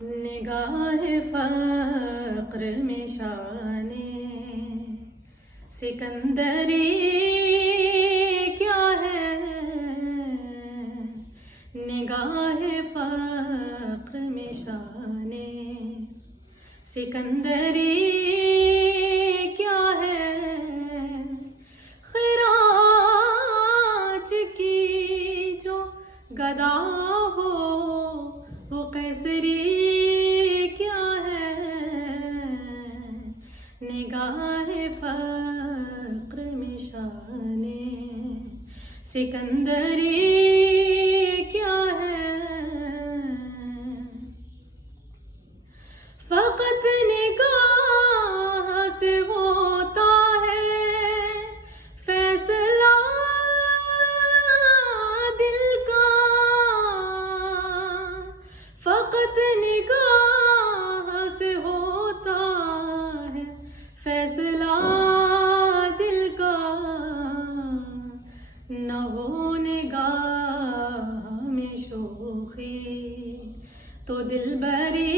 निगाह फ़क्र में शाने सिकंदरी क्या है, निगाह फ़क्र में शाने सिकंदरी क्या है, खिराज की जो गदा हो वो कैसरी क्या है, निगाह फ़क्र में शाने सिकंदरी क्या है। फ़क़त निगाह से होता है फैसला दिल का, फ़क़त निगाह से होता है फैसला दिल का, न हो निगाह में शोखी तो दिलबरी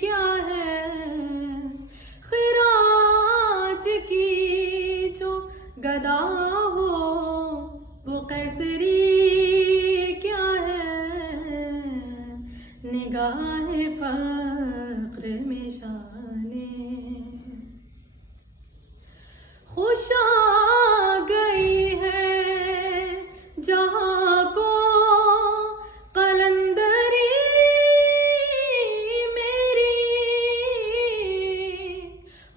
क्या है, खिराज की जो गदा हो वो कैसरी क्या है, निगाह फ़क्र में शाने। खुश आ गई है जहाँ को कलंदरी मेरी,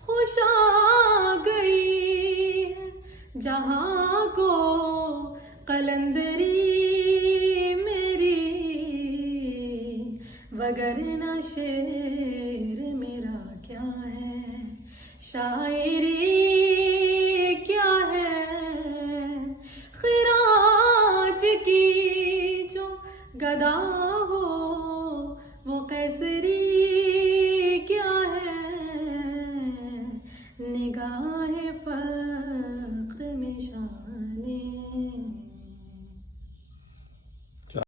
खुश आ गई है जहाँ को कलंदरी मेरी, वगरना शेर मेरा क्या है, शायरी क्या है, खिराज की जो गदा हो वो कैसरी क्या है, निगाह फ़क्र में शाने।